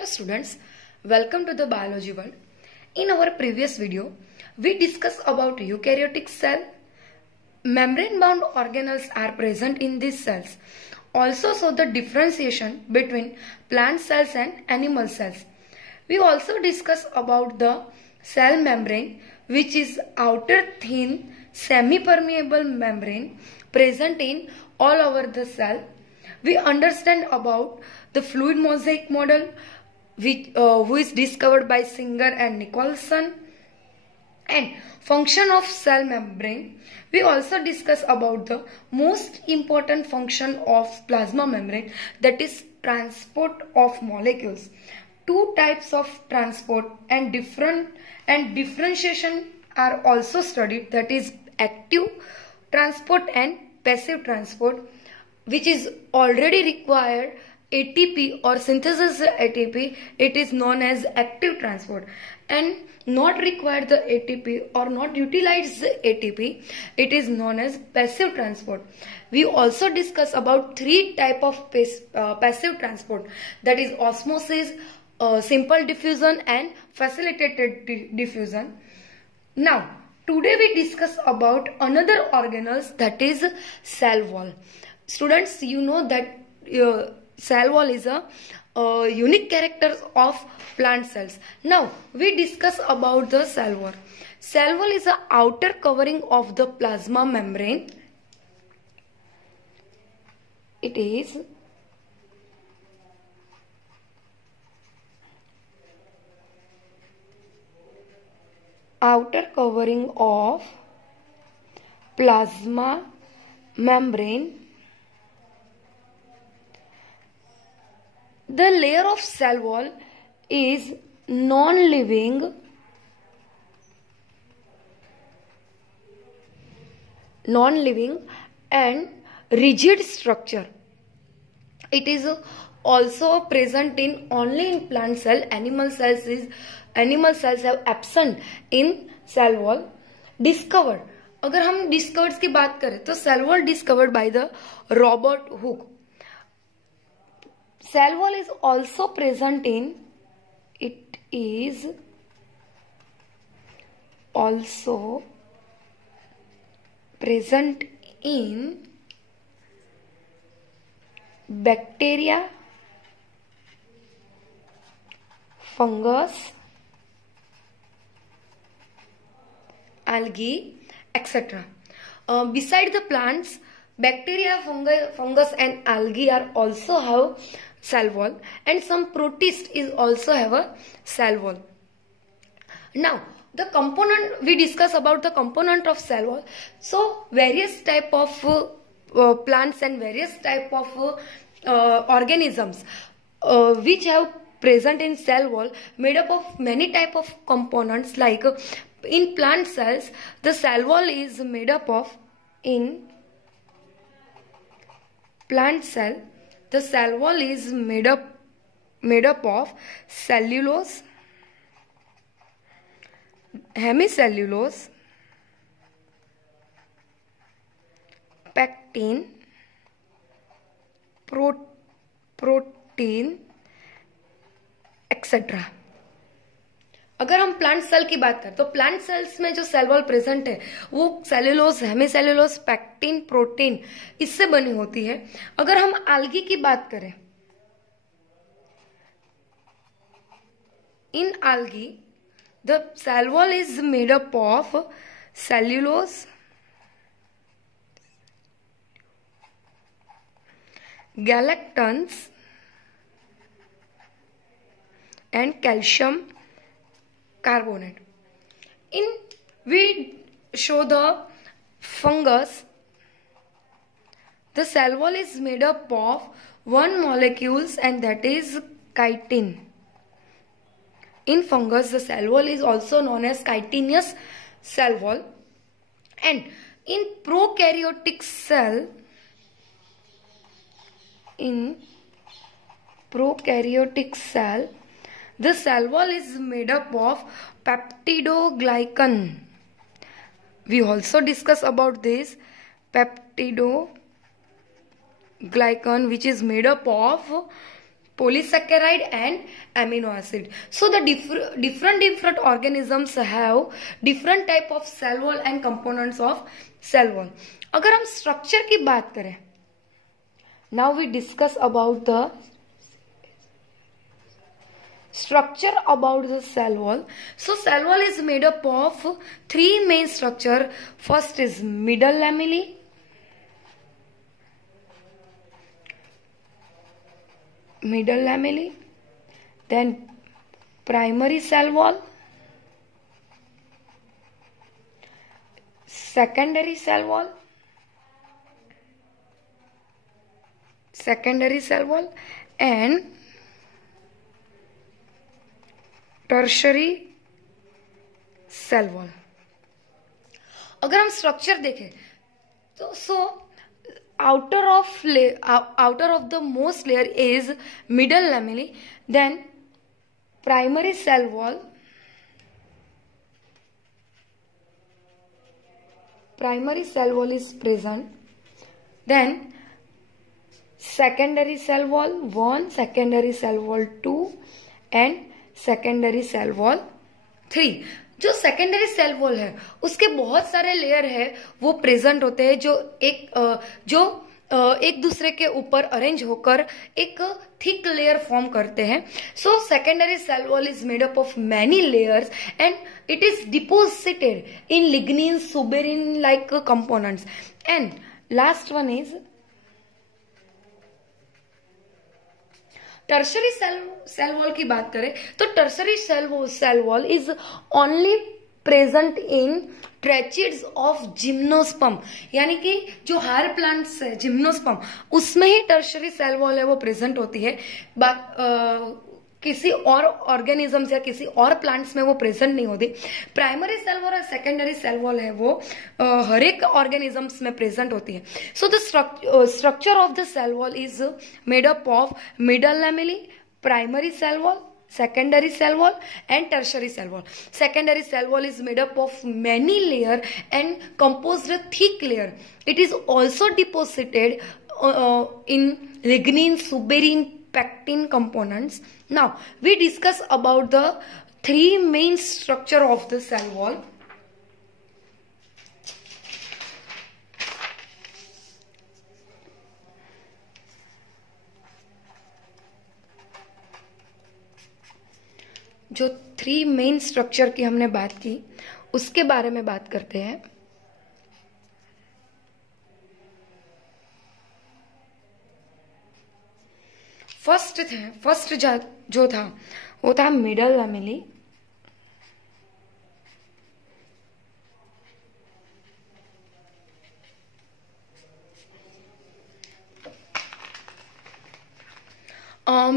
Hello students, welcome to the biology world. In our previous video, we discussed about eukaryotic cell. Membrane bound organelles are present in these cells. Also saw the differentiation between plant cells and animal cells. We also discussed about the cell membrane, which is outer thin semi-permeable membrane present in all over the cell. We understand about the fluid mosaic model, who is discovered by Singer and Nicholson, and function of cell membrane. We also discuss about the most important function of plasma membrane, that is transport of molecules. Two types of transport and differentiation are also studied, that is active transport and passive transport, which is already required ATP or synthesis ATP. It is known as active transport, and not required the ATP or not utilize the ATP, it is known as passive transport. We also discuss about three type of passive transport, that is osmosis, simple diffusion and facilitated diffusion. Now today we discuss about another organelles, that is cell wall. Students, you know that cell wall is a unique character of plant cells. Now we discuss about the cell wall. Cell wall is the outer covering of the plasma membrane. It is outer covering of plasma membrane. The layer of cell wall is non-living and rigid structure. It is also present in only in plant cell. Animal cells have absent in cell wall. Discovered, अगर हम discovered की बात करें तो cell wall discovered by the Robert Hooke. Cell wall is also present in, it is also present in bacteria, fungus, algae, etc. Beside the plants, bacteria, fungus and algae are also have cell wall, and some protists is also have a cell wall. Now the component, we discuss about the component of cell wall. So various type of plants and various type of organisms which have present in cell wall, made up of many type of components. Like in plant cells, the cell wall is made up of, in plant cell, the cell wall is made up of cellulose, hemicellulose, pectin, protein, etc. अगर हम plant cell की बात करें तो plant cells में जो cell wall present है वो सेल्यूलोज, हेमिसेल्यूलोज, पैक्टिन, प्रोटीन इससे बनी होती है. अगर हम algae की बात करें, इन algae the cell wall is made up of cellulose, galactans and calcium carbonate. We show the fungus. The cell wall is made up of one molecules, and that is chitin. In fungus, the cell wall is also known as chitinous cell wall. And in prokaryotic cell, the cell wall is made up of peptidoglycan. We also discuss about this peptidoglycan, which is made up of polysaccharide and amino acid. So the different organisms have different type of cell wall and components of cell wall. अगर हम structure की बात करें, now we discuss about the structure about the cell wall. So cell wall is made up of three main structure. First is middle lamellae, then primary cell wall, secondary cell wall, and tertiary cell wall. अगर हम structure देखें तो outer of the most layer is middle lamellae, then primary cell wall, is present, then secondary cell wall 1, secondary cell wall 2 and secondary cell wall 3. जो secondary cell wall है उसके बहुत सारे layer है वो प्रेजेंट होते हैं जो एक दूसरे के ऊपर अरेंज होकर एक थिक लेयर फॉर्म करते हैं. So secondary cell wall is made up of many layers and it is deposited in lignin suberin like components. And last one is tertiary cell wall की बात करें तो tertiary cell wall is only present in tracheids of gymnosperm, यानी कि जो higher plants है gymnosperm उसमें ही tertiary cell wall है वो प्रेजेंट होती है. किसी और ऑर्गेनिजम्स या किसी और प्लांट्स में वो प्रेजेंट नहीं होती. प्राइमरी सेल वॉल और सेकेंडरी सेल वॉल है वो हर एक ऑर्गेनिजम्स में प्रेजेंट होती है. So the structure of the cell wall is made up of middle lamellae, primary cell wall, secondary cell wall and tertiary cell wall. Secondary cell wall is made up of many layer and composed a thick layer. It is also deposited in lignin, suberin, pectin components. Now we discuss about the three main structure of the cell wall. जो three main structure की हमने बात की उसके बारे में बात करते हैं. फर्स्ट जो था वो था middle lamellae,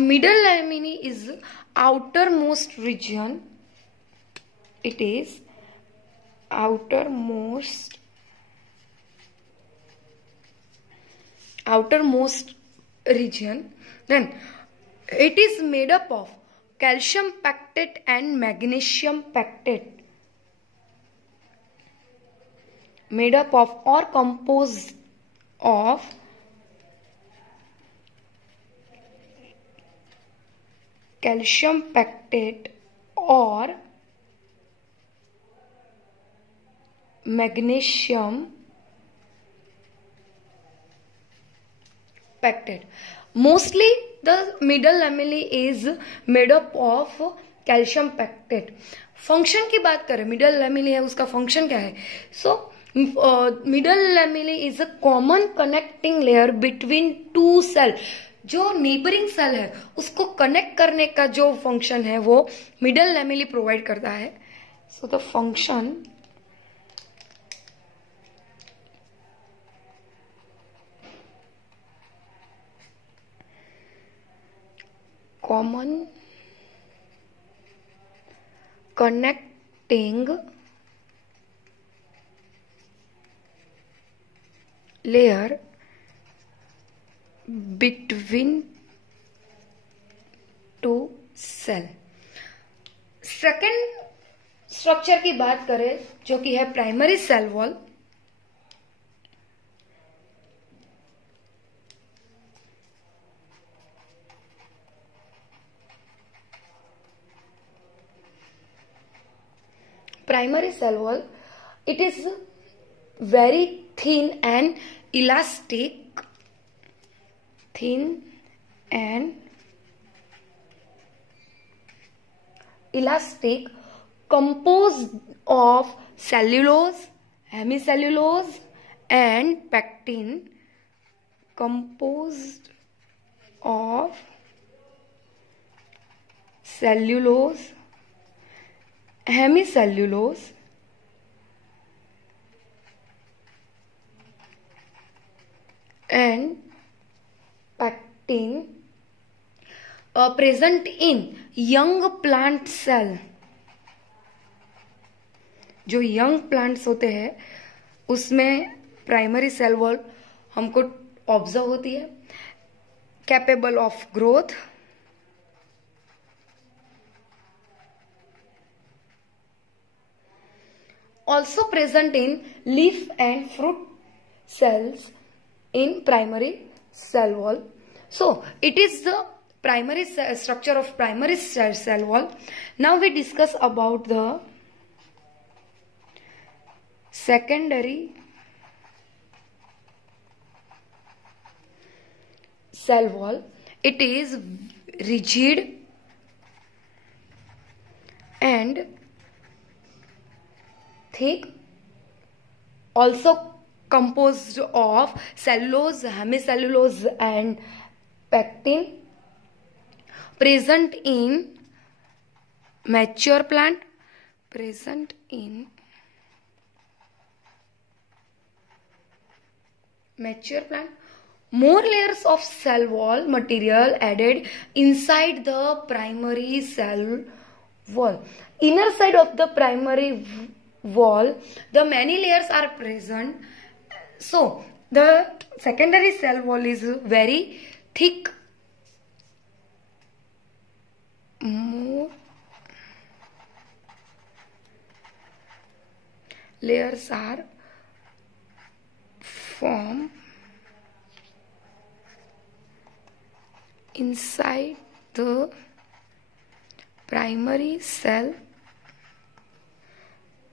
middle lamina is outermost region. It is outermost region. Then it is made up of calcium pectate and magnesium pectate, made up of or composed of calcium pectate or magnesium pectate. Mostly the middle lamellae is made up of calcium pectate. Function की बात करें middle lamellae है उसका function क्या है. So middle lamellae is a common connecting layer between two cell. जो neighbouring cell है उसको कनेक्ट करने का जो फंक्शन है वो मिडल लैमेली प्रोवाइड करता है. So the function common connecting layer between two cell. Second structure की बात करें जो कि है primary cell wall. primary cell wall, it is very thin and elastic, composed of cellulose, hemicellulose and pectin, composed of cellulose, hemicellulose and pectin, present in young plant cell. जो young plants होते हैं उसमें primary cell wall हमको observe होती है, capable of growth, also present in leaf and fruit cells in primary cell wall. So it is the primary structure of primary cell wall. Now we discuss about the secondary cell wall. It is rigid and thick, also composed of cellulose, hemicellulose and pectin, present in mature plant, more layers of cell wall material added inside the primary cell wall. Inner side of the primary wall, the many layers are present. So the secondary cell wall is very thick. More layers are formed inside the primary cell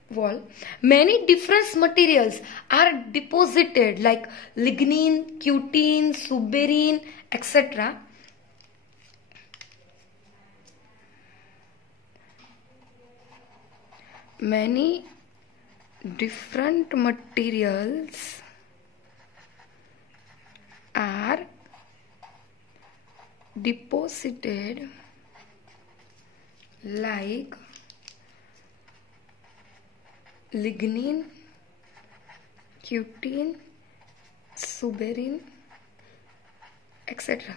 wall. Many different materials are deposited like lignin, cutin, suberin, etc. Many different materials are deposited like lignin, cutin, suberin, etc.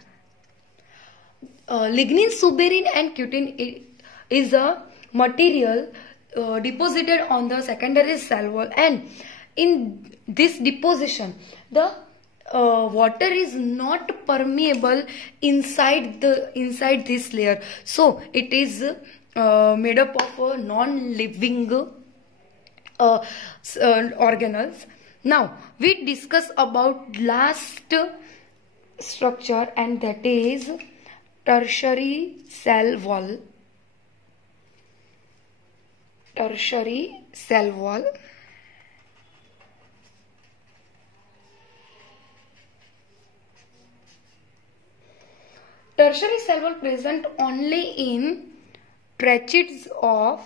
Lignin, suberin and cutin is a material deposited on the secondary cell wall, and in this deposition the water is not permeable inside this layer, so it is made up of non-living organelles. Now we discuss about last structure, and that is tertiary cell wall. Tertiary cell wall. Tertiary cell wall present only in tracheids of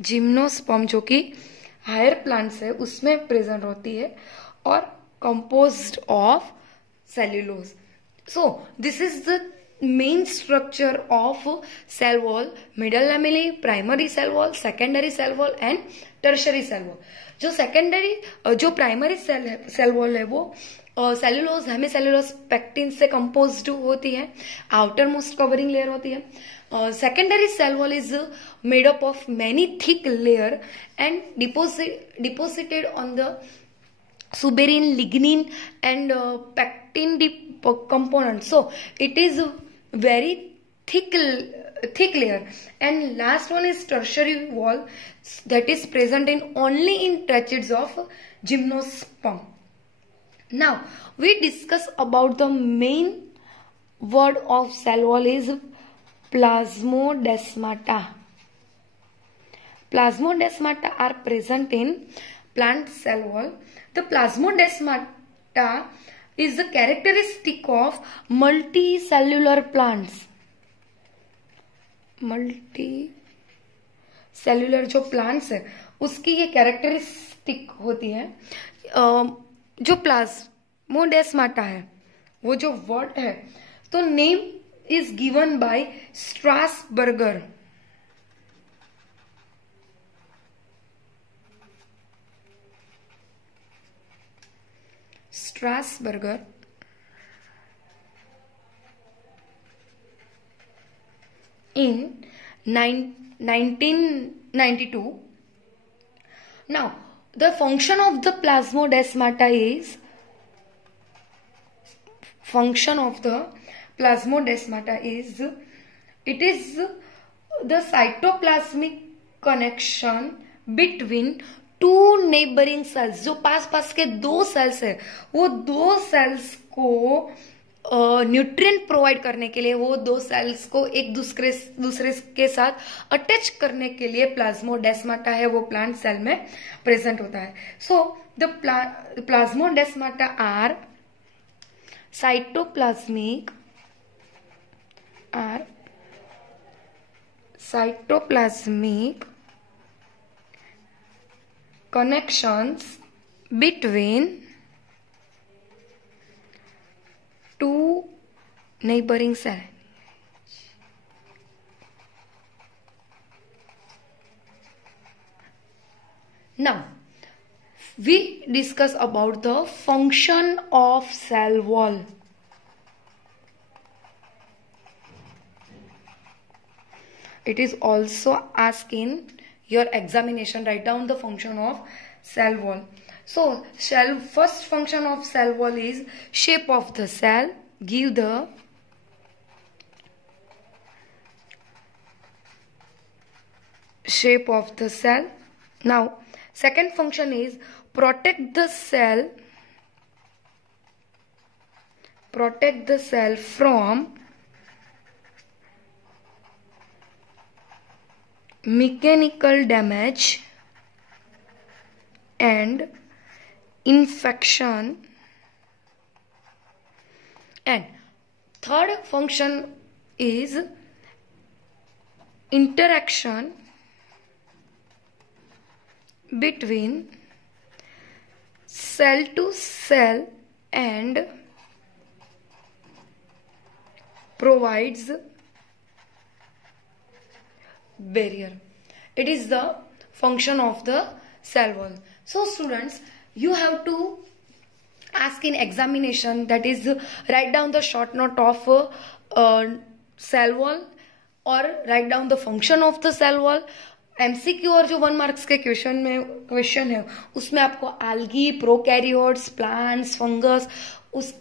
gymnosperm, जो कि higher plants है उसमें present होती है, और composed of cellulose. So this is the main structure of cell wall: middle lamellae, primary cell wall, secondary cell wall and tertiary cell wall. जो primary cell wall है वो सेल्यूलोज, हेमीसेल्यूलोज, पेक्टिन से composed होती है, outermost covering layer होती है. Secondary cell wall is made up of many thick layer and deposited on the suberin, lignin and pectin component. So it is very thick layer. And last one is tertiary wall, that is present in only in tracheids of gymnosperm. Now we discuss about the main word of cell wall is plasmodesmata. Plasmodesmata are present in plant cell wall. The plasmodesmata is the characteristic of multicellular plants. Multicellular जो plants है उसकी ये characteristic होती है. जो plasmodesmata है वो जो वर्ड है तो name is given by Strasburger. Strasburger in 1992. Now, the function of the plasmodesmata is it is the cytoplasmic connection between two neighbouring cells. जो पास पास के दो सेल्स है वो दो सेल्स को न्यूट्रिएंट प्रोवाइड करने के लिए, वो दो सेल्स को एक दूसरे के साथ अटैच करने के लिए प्लाज्मोडेस्माटा है वो प्लांट सेल में प्रेजेंट होता है. So the plasmodesmata are cytoplasmic connections between two neighboring cells. Now, we discuss about the function of cell wall. It is also asked in your examination. Write down the function of cell wall. So, first function of cell wall is shape of the cell. Give the shape of the cell. Now, second function is protect the cell from mechanical damage and infection. And third function is interaction between cell to cell and provides barrier. It is the function of the cell wall. So students, you have to ask in examination, that is write down the short note of cell wall or write down the function of the cell wall. MCQ और जो 1 marks के question है उसमें आपको algae, prokaryotes, plants, fungus, उस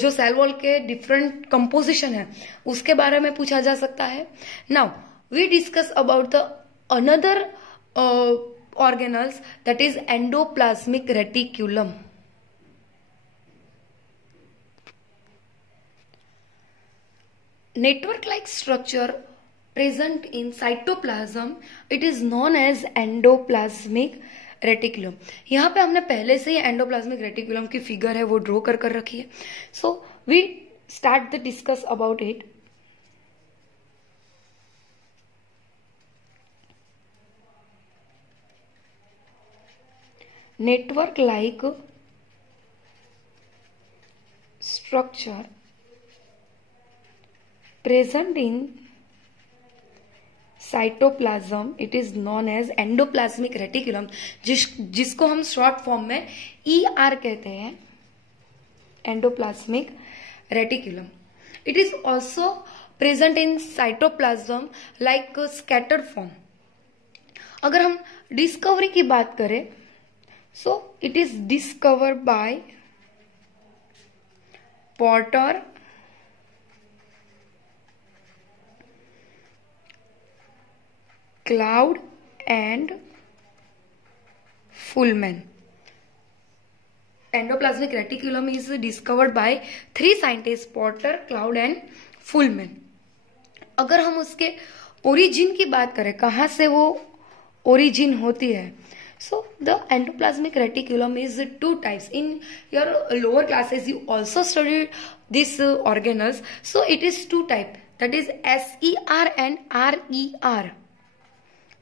जो cell wall के different composition है उसके बारे में पूछा जा सकता है. Now we discuss about the another organelles, that is endoplasmic reticulum. Network like structure present in cytoplasm, it is known as endoplasmic reticulum. यहाँ पे हमने पहले से ही एंडोप्लाज्मिक रेटिकुलम की फिगर है वो ड्रॉ कर रखी है. So we start the discuss about it. Network like structure present in cytoplasm, it is known as endoplasmic reticulum, जिसको हम शॉर्ट फॉर्म में ER कहते हैं, endoplasmic reticulum. It is also present in cytoplasm like scattered form. अगर हम discovery की बात करें, so it is discovered by Porter, Cloud and Fullman. endoplasmic reticulum is discovered by 3 scientists, Porter, Cloud and Fullman. अगर हम उसके origin की बात करें, कहाँ से वो ओरिजिन होती है, so the endoplasmic reticulum is 2 types. In your lower classes you also studied these organelles, so it is 2 type, that is SER and RER,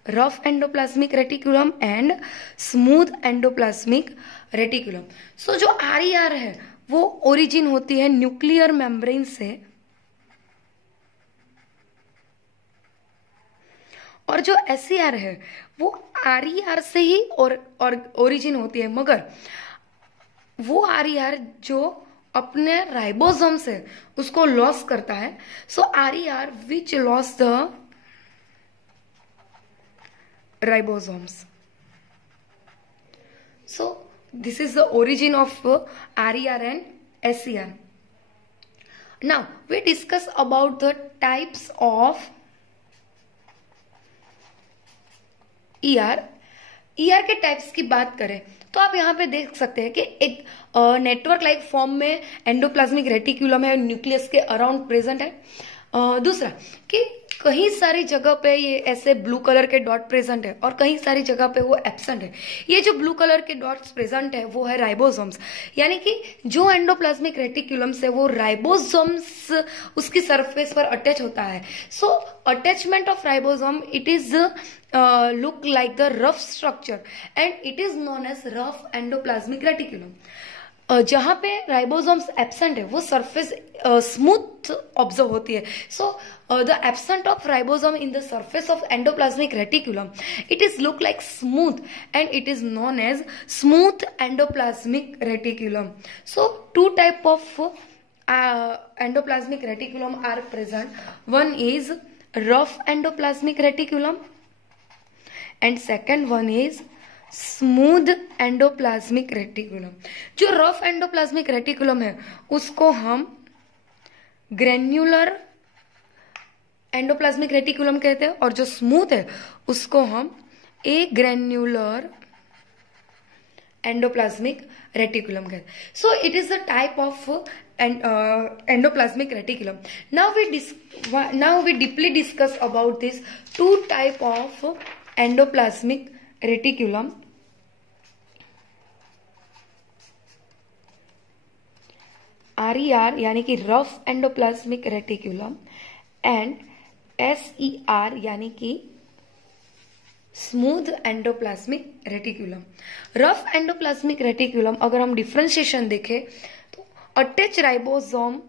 rough endoplasmic reticulum and smooth endoplasmic reticulum. So जो RER है वो origin होती है nuclear membrane से, और जो SER है वो RER से ही और ओरिजिन होती है, मगर वो RER जो अपने राइबोसोम से उसको लॉस करता है, सो RER which loss the ribosomes. So this is the origin of RER and SER. Now we discuss about the types of ER. ER के टाइप्स की बात करें तो आप यहाँ पे देख सकते हैं कि एक नेटवर्क लाइक फॉर्म में एंडोप्लाज्मिक रेटिकुलम है, न्यूक्लियस के अराउंड प्रेजेंट है. दूसरा कि कहीं सारी जगह पे ये ऐसे ब्लू कलर के डॉट प्रेजेंट है और कहीं सारी जगह पे वो एब्सेंट है. ये जो ब्लू कलर के डॉट्स प्रेजेंट है वो है राइबोसोम्स, यानी कि जो एंडोप्लाज्मिक रेटिकुलम से वो राइबोसोम्स उसकी सरफेस पर अटैच होता है. So attachment of ribosome it is look like the rough structure and it is known as rough endoplasmic reticulum. जहां पे राइबोसोम्स एब्सेंट है वो सरफेस स्मूथ ऑब्जर्व होती है. So the absent of ribosome in the surface of endoplasmic reticulum it is look like smooth and it is known as smooth endoplasmic reticulum. So 2 type of endoplasmic reticulum are present. One is rough endoplasmic reticulum and second one is smooth endoplasmic reticulum. जो rough endoplasmic reticulum है उसको हम granular endoplasmic reticulum कहते हैं और जो smooth है उसको हम ए ग्रेन्युलर एंडोप्लाज्मिक रेटिकुलम कहते हैं. So it is the type of endoplasmic reticulum. Now we deeply discuss about this 2 type of endoplasmic reticulum. RER यानी कि rough endoplasmic reticulum and SER यानी कि smooth endoplasmic reticulum. Rough endoplasmic reticulum अगर हम differentiation देखें तो attach ribosome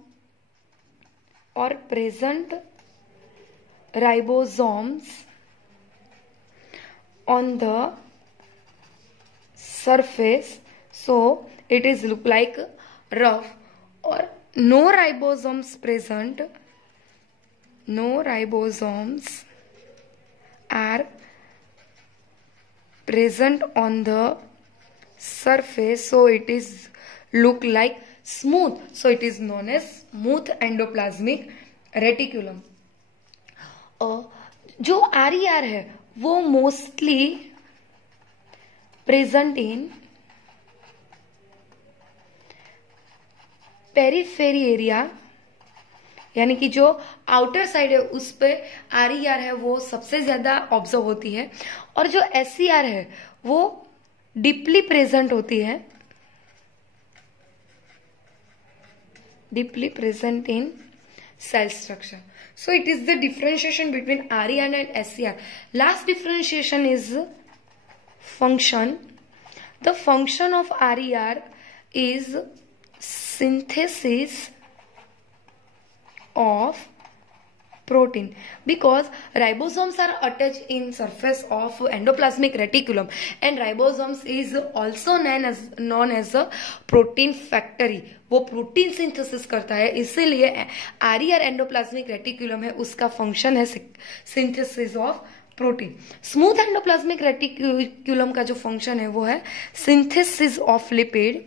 और present ribosomes on the surface, so it is look like rough, or no ribosomes present, no ribosomes are present on the surface, so it is look like smooth, so it is known as smooth endoplasmic reticulum. जो RER है वो mostly present in periphery area, यानी कि जो outer side है उस पे RER है वो सबसे ज्यादा ऑब्जर्व होती है, और जो SER है वो डीपली प्रेजेंट होती है, deeply present in cell structure. So it is the differentiation between RER and SER. Last differentiation is function. The function of RER is synthesis of protein, because ribosomes are attached in surface of endoplasmic reticulum and ribosomes is also known as a protein factory. वो protein synthesis करता है, इसीलिए RER endoplasmic reticulum है उसका function है synthesis of protein. Smooth endoplasmic reticulum का जो function है वो है synthesis of lipid,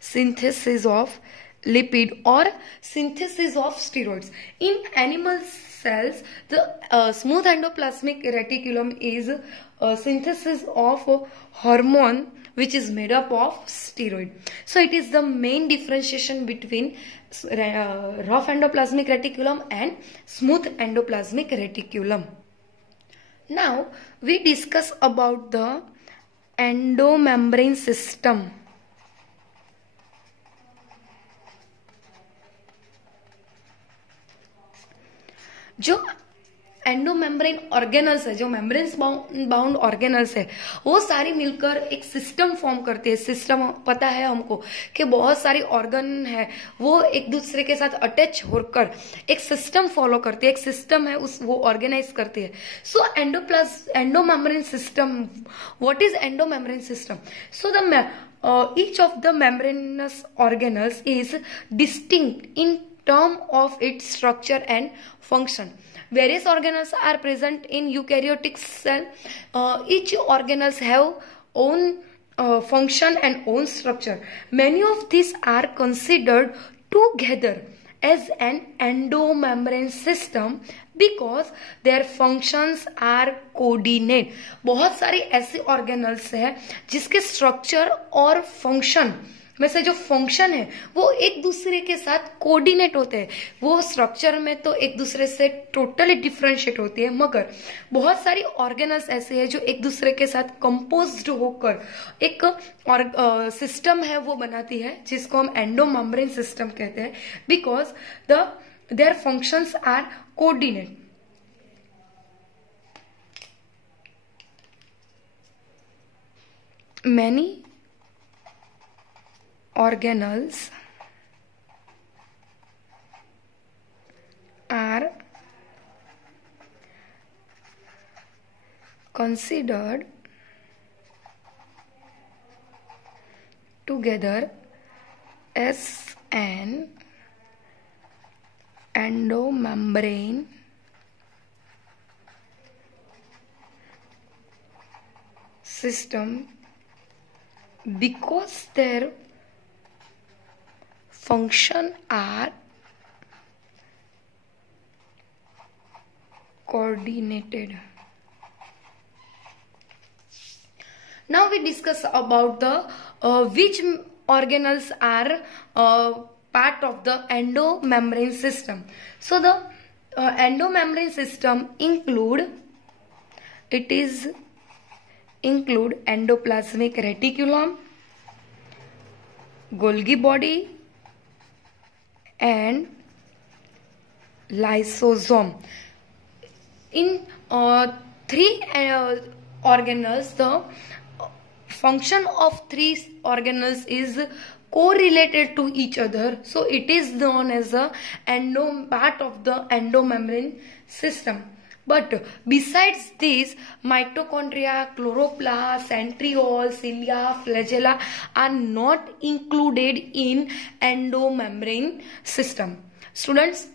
synthesis of lipid or synthesis of steroids. In animal cells, the smooth endoplasmic reticulum is synthesis of hormone which is made up of steroid. So it is the main differentiation between rough endoplasmic reticulum and smooth endoplasmic reticulum. Now we discuss about the endomembrane system. जो endomembrane organelles है, जो membranes bound organelles है, वो सारी मिलकर एक system form करती है. सिस्टम पता है हमको कि बहुत सारी ऑर्गन है, वो एक दूसरे के साथ अटैच होकर एक सिस्टम फॉलो करती है. एक सिस्टम है, उस वो ऑर्गेनाइज करती है. So endomembrane system. What is endomembrane system? So the each of the membranous organelles is distinct in term of its structure and function. Various organelles are present in eukaryotic cell. Each organelles have own function and own structure. Many of these are considered together as an endomembrane system because their functions are coordinate. बहुत सारी ऐसे organelles है जिसके structure और function में से जो function है वो एक दूसरे के साथ कोऑर्डिनेट होते हैं. वो स्ट्रक्चर में तो एक दूसरे से टोटली डिफरेंशिएट होती है, मगर बहुत सारी ऑर्गेनल्स ऐसे हैं जो एक दूसरे के साथ कंपोज्ड होकर एक सिस्टम है वो बनाती है, जिसको हम एंडोमेम्ब्रेन सिस्टम कहते हैं, because their functions are coordinate. Many organelles are considered together as an endomembrane system because their function are coordinated. Now we discuss about the which organelles are part of the endomembrane system. So the endomembrane system include endoplasmic reticulum, Golgi body and lysosome. In three organelles, the function of three organelles is correlated to each other, so it is known as a part of the endomembrane system. But besides this, mitochondria, chloroplast, centrioles, cilia, flagella are not included in endomembrane system. Students,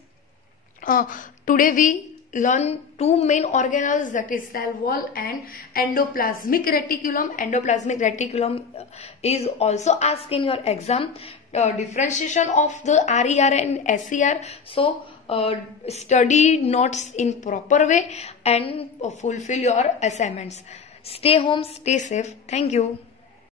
today we learn two main organelles, that is cell wall and endoplasmic reticulum. Endoplasmic reticulum is also asked in your exam. Differentiation of the RER and SER. So study notes in proper way and fulfill your assignments. Stay home, stay safe. Thank you.